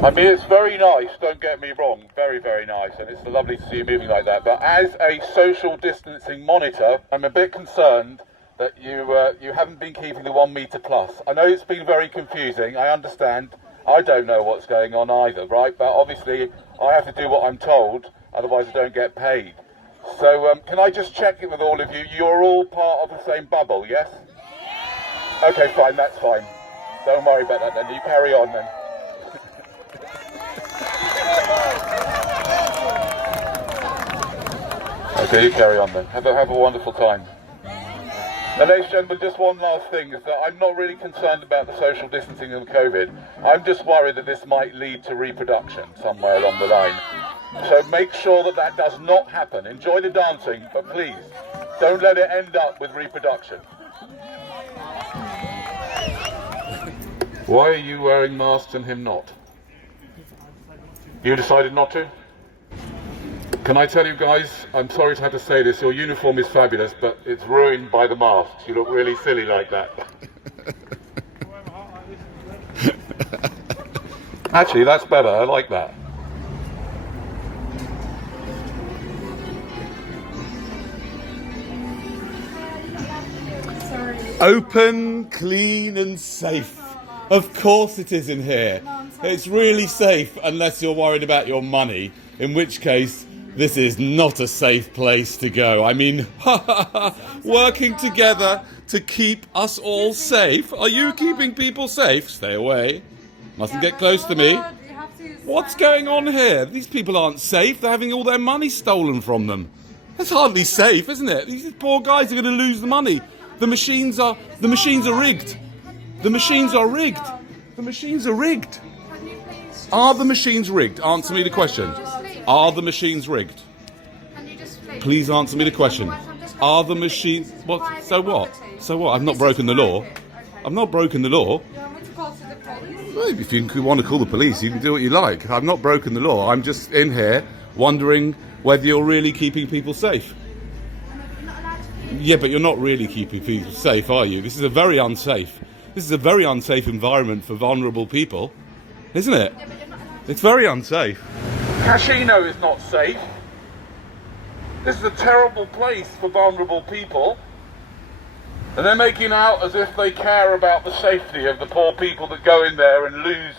I mean, it's very nice, don't get me wrong, very, very nice, and it's lovely to see you moving like that, but as a social distancing monitor, I'm a bit concerned that you haven't been keeping the 1 metre plus. I know it's been very confusing, I understand, I don't know what's going on either, right, but obviously I have to do what I'm told, otherwise I don't get paid. So can I just check it with all of you, you're all part of the same bubble, yes? Okay, fine, that's fine. Don't worry about that then, you carry on then. Okay, you carry on then. Have a wonderful time. Now, ladies and gentlemen, just one last thing is that I'm not really concerned about the social distancing and COVID. I'm just worried that this might lead to reproduction somewhere along the line. So make sure that that does not happen. Enjoy the dancing, but please, don't let it end up with reproduction. Why are you wearing masks and him not? You decided not to? Can I tell you guys, I'm sorry to have to say this, your uniform is fabulous, but it's ruined by the masks. You look really silly like that. Actually, that's better, I like that. Open, clean and safe. Of course it is in here. It's really safe unless you're worried about your money, in which case this is not a safe place to go. I mean, working together to keep us all safe. Are you keeping people safe? Stay away. Mustn't get close to me. What's going on here? These people aren't safe. They're having all their money stolen from them. That's hardly safe, isn't it? These poor guys are going to lose the money. The machines are rigged. The machines are rigged. The machines are rigged. Are the machines rigged? Answer me the question. Are the machines rigged? Please answer me the question. Are the machines... What? So what? So what? I've not broken the law. I've not broken the law. Well, if you want to call the police, you can do what you like. I've not broken the law. I'm just in here wondering whether you're really keeping people safe. Yeah, but you're not really keeping people safe, are you? This is a very unsafe environment for vulnerable people, isn't it? It's very unsafe. Casino is not safe. This is a terrible place for vulnerable people. And they're making out as if they care about the safety of the poor people that go in there and lose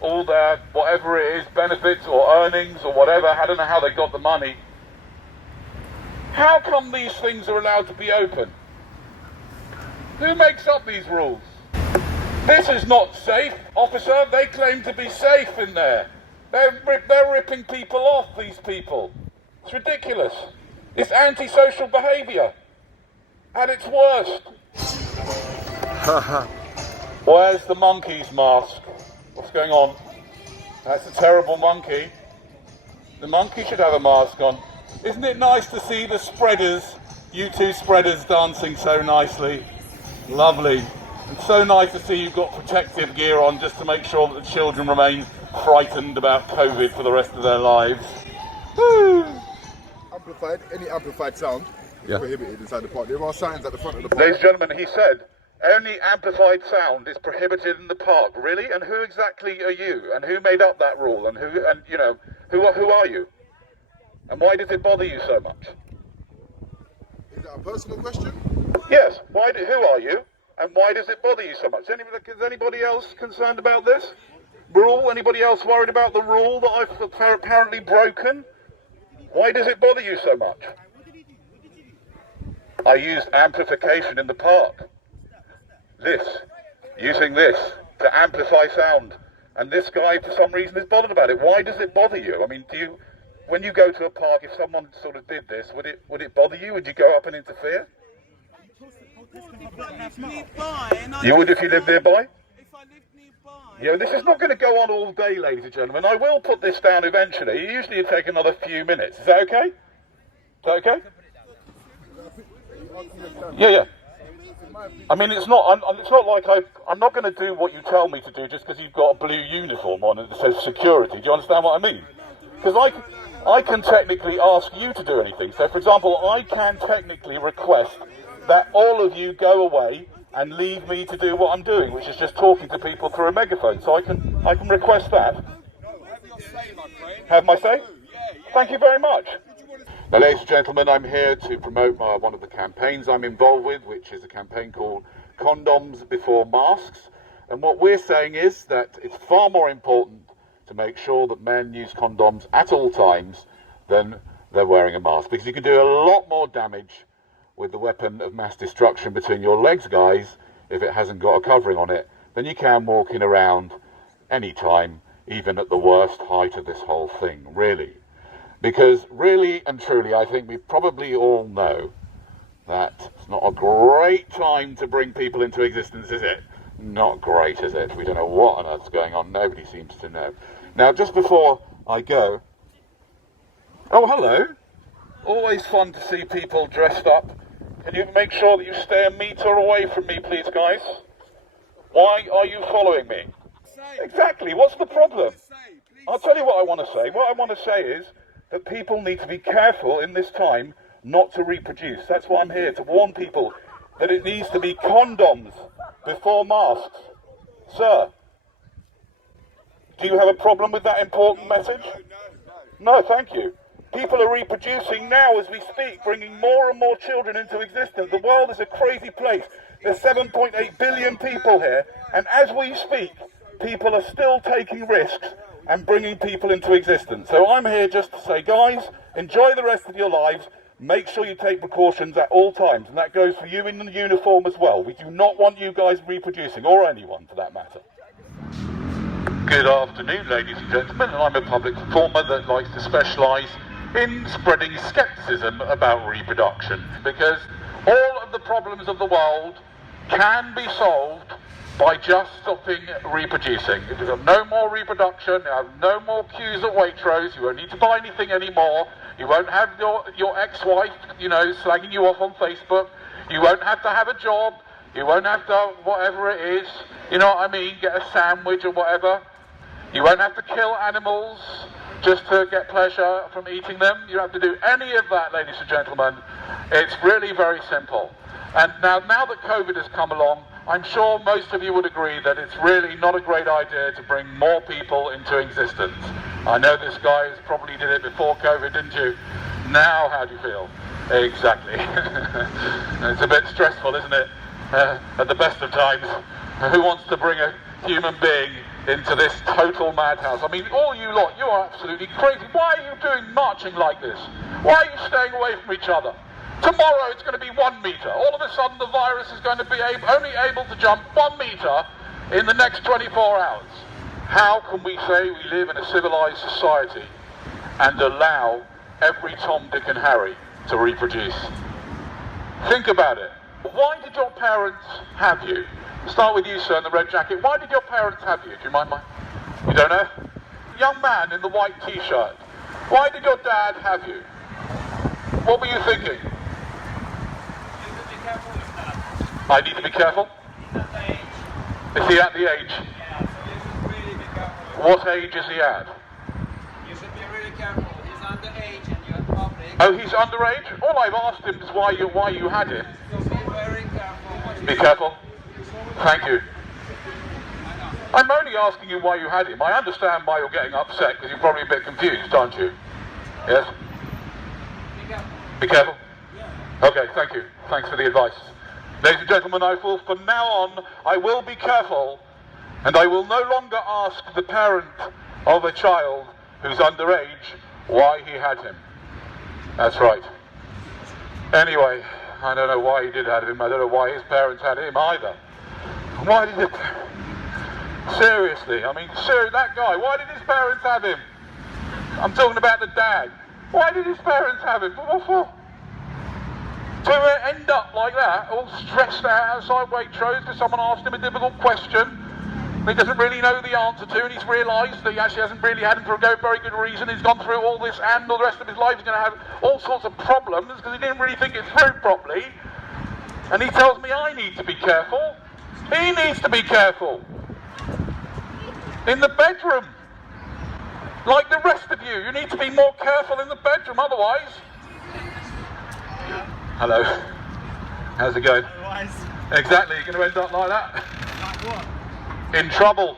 all their, whatever it is, benefits or earnings or whatever. I don't know how they got the money. How come these things are allowed to be open? Who makes up these rules? This is not safe, officer. They claim to be safe in there. They're ripping people off, these people. It's ridiculous. It's antisocial behaviour. At its worst. Where's the monkey's mask? What's going on? That's a terrible monkey. The monkey should have a mask on. Isn't it nice to see the spreaders, you two spreaders dancing so nicely? Lovely. It's so nice to see you've got protective gear on just to make sure that the children remain frightened about COVID for the rest of their lives. Woo. Any amplified sound is prohibited inside the park. There are signs at the front of the park. Ladies and gentlemen, he said, only amplified sound is prohibited in the park. Really? And who exactly are you? And who made up that rule? And who are you? And why does it bother you so much? Is that a personal question? Yes. Who are you? And why does it bother you so much? Is anybody else concerned about this rule? Anybody else worried about the rule that I've apparently broken? Why does it bother you so much? I used amplification in the park. Using this to amplify sound. And this guy, for some reason, is bothered about it. Why does it bother you? I mean, when you go to a park, if someone sort of did this, would it bother you? Would you go up and interfere? You would if you lived nearby? Yeah, this is not going to go on all day, ladies and gentlemen. I will put this down eventually. Usually it'll take another few minutes. Is that okay? Is that okay? Yeah. I mean, it's not like I'm not going to do what you tell me to do just because you've got a blue uniform on and it says security. Do you understand what I mean? Because I can technically ask you to do anything. So, for example, I can technically request that all of you go away and leave me to do what I'm doing, which is just talking to people through a megaphone. So I can request that. Have my say? Thank you very much. Now, ladies and gentlemen, I'm here to promote one of the campaigns I'm involved with, which is a campaign called Condoms Before Masks. And what we're saying is that it's far more important to make sure that men use condoms at all times than they're wearing a mask. Because you can do a lot more damage with the weapon of mass destruction between your legs, guys, if it hasn't got a covering on it, than you can walking around any time, even at the worst height of this whole thing, really. Because really and truly, I think we probably all know that it's not a great time to bring people into existence, is it? Not great, is it? We don't know what on earth's going on. Nobody seems to know. Now, just before I go... Oh, hello. Always fun to see people dressed up. Can you make sure that you stay a metre away from me, please, guys? Why are you following me? Exactly. What's the problem? I'll tell you what I want to say. What I want to say is that people need to be careful in this time not to reproduce. That's why I'm here, to warn people that it needs to be condoms before masks. Sir, do you have a problem with that important message? No, thank you. People are reproducing now as we speak, bringing more and more children into existence. The world is a crazy place. There's 7.8 billion people here, and as we speak, people are still taking risks and bringing people into existence. So I'm here just to say, guys, enjoy the rest of your lives. Make sure you take precautions at all times, and that goes for you in the uniform as well. We do not want you guys reproducing, or anyone for that matter. Good afternoon, ladies and gentlemen, and I'm a public performer that likes to specialise in spreading scepticism about reproduction, because all of the problems of the world can be solved by just stopping reproducing. If you have no more reproduction, you have no more queues at Waitrose, you won't need to buy anything anymore, you won't have your ex-wife, slagging you off on Facebook, you won't have to have a job, you won't have to, whatever it is, you know what I mean, get a sandwich or whatever. You won't have to kill animals just to get pleasure from eating them. You don't have to do any of that, ladies and gentlemen. It's really very simple. And now that COVID has come along, I'm sure most of you would agree that it's really not a great idea to bring more people into existence. I know this guy probably did it before COVID, didn't you? Now, how do you feel? Exactly. It's a bit stressful, isn't it? At the best of times. Who wants to bring a human being into this total madhouse? I mean, all you lot, you are absolutely crazy. Why are you doing marching like this? Why are you staying away from each other? Tomorrow it's going to be 1 metre. All of a sudden the virus is going to be only able to jump 1 metre in the next 24 hours. How can we say we live in a civilised society and allow every Tom, Dick and Harry to reproduce? Think about it. Why did your parents have you? Start with you, sir, in the red jacket. Why did your parents have you? Do you mind? You don't know? Young man in the white t-shirt. Why did your dad have you? What were you thinking? I need to be careful? Is he at the age? Yeah, so you should really be careful. What age is he at? You should be really careful. He's underage and you're in public. Oh, he's underage? All I've asked him is why you had him. So be very careful. What you Be careful. Thank you. I'm only asking you why you had him. I understand why you're getting upset, because you're probably a bit confused, aren't you? Yes? Be careful. Be careful? Okay, thank you. Thanks for the advice. Ladies and gentlemen, from now on, I will be careful, and I will no longer ask the parent of a child who's underage why he had him. That's right. Anyway, I don't know why he did have him. I don't know why his parents had him either. Why did it... Seriously, I mean, that guy, why did his parents have him? I'm talking about the dad. Why did his parents have him? What for? To end up like that, all stressed out outside Waitrose because someone asked him a difficult question he doesn't really know the answer to, and he's realised that he actually hasn't really had him for a very good reason. He's gone through all this, and all the rest of his life he's going to have all sorts of problems because he didn't really think it through properly. And he tells me I need to be careful. He needs to be careful. In the bedroom. Like the rest of you. You need to be more careful in the bedroom, otherwise... Hello. How's it going? Otherwise... Exactly, you're going to end up like that. Like what? In trouble.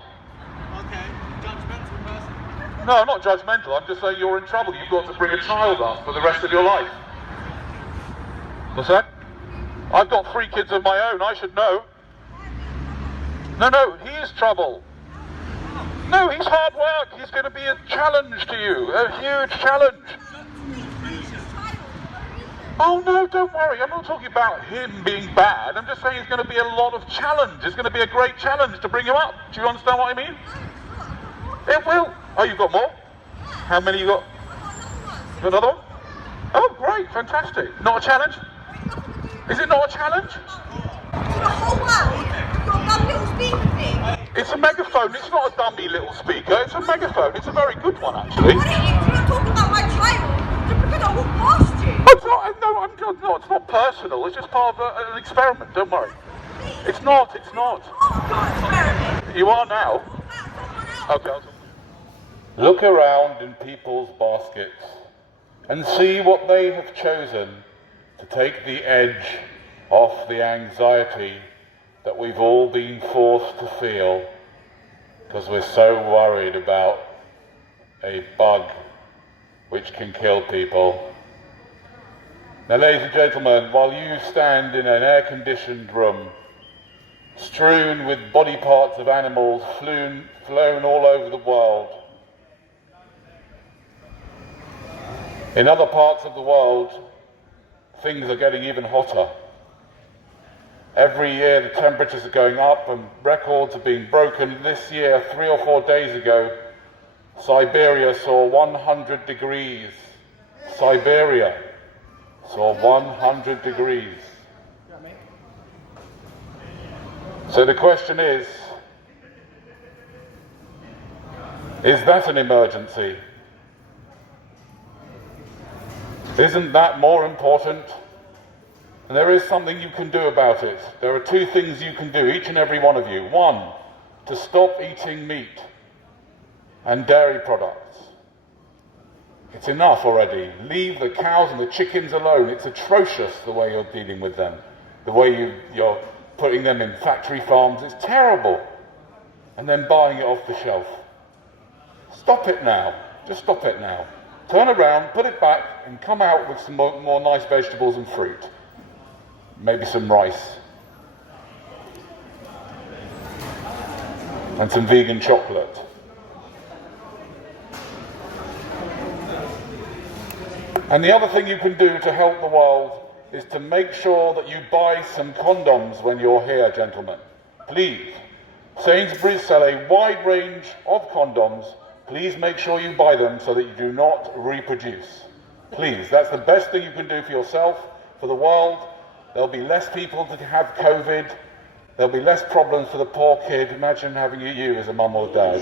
Okay, judgmental person. No, I'm not judgmental. I'm just saying you're in trouble. You've got to bring a child up for the rest of your life. What's that? I've got 3 kids of my own. I should know. No, he is trouble. No, he's hard work. He's going to be a challenge to you. A huge challenge. Oh no, don't worry. I'm not talking about him being bad. I'm just saying it's going to be a lot of challenge. It's going to be a great challenge to bring him up. Do you understand what I mean? It will. Oh, you've got more? How many you got? You got another one? Oh, great, fantastic. Not a challenge? Is it not a challenge? It's a megaphone. It's not a dummy little speaker. It's a megaphone. It's a very good one, actually. What are you talking about my child? Just because I walked past you. No, it's not personal. It's just part of an experiment. Don't worry. It's not. You are now. Okay. Look around in people's baskets and see what they have chosen to take the edge off the anxiety that we've all been forced to feel because we're so worried about a bug which can kill people. Now, ladies and gentlemen, while you stand in an air-conditioned room, strewn with body parts of animals flown all over the world, in other parts of the world, things are getting even hotter. Every year the temperatures are going up and records are being broken. This year, 3 or 4 days ago, Siberia saw 100 degrees. Siberia saw 100 degrees. So the question is that an emergency? Isn't that more important? And there is something you can do about it. There are 2 things you can do, each and every one of you. 1, to stop eating meat and dairy products. It's enough already. Leave the cows and the chickens alone. It's atrocious the way you're dealing with them. The way you're putting them in factory farms. It's terrible. And then buying it off the shelf. Stop it now. Just stop it now. Turn around, put it back, and come out with some more nice vegetables and fruit. Maybe some rice. And some vegan chocolate. And the other thing you can do to help the world is to make sure that you buy some condoms when you're here, gentlemen. Please. Sainsbury's sell a wide range of condoms. Please make sure you buy them so that you do not reproduce. Please. That's the best thing you can do for yourself, for the world. There'll be less people that have COVID. There'll be less problems for the poor kid. Imagine having you as a mum or dad.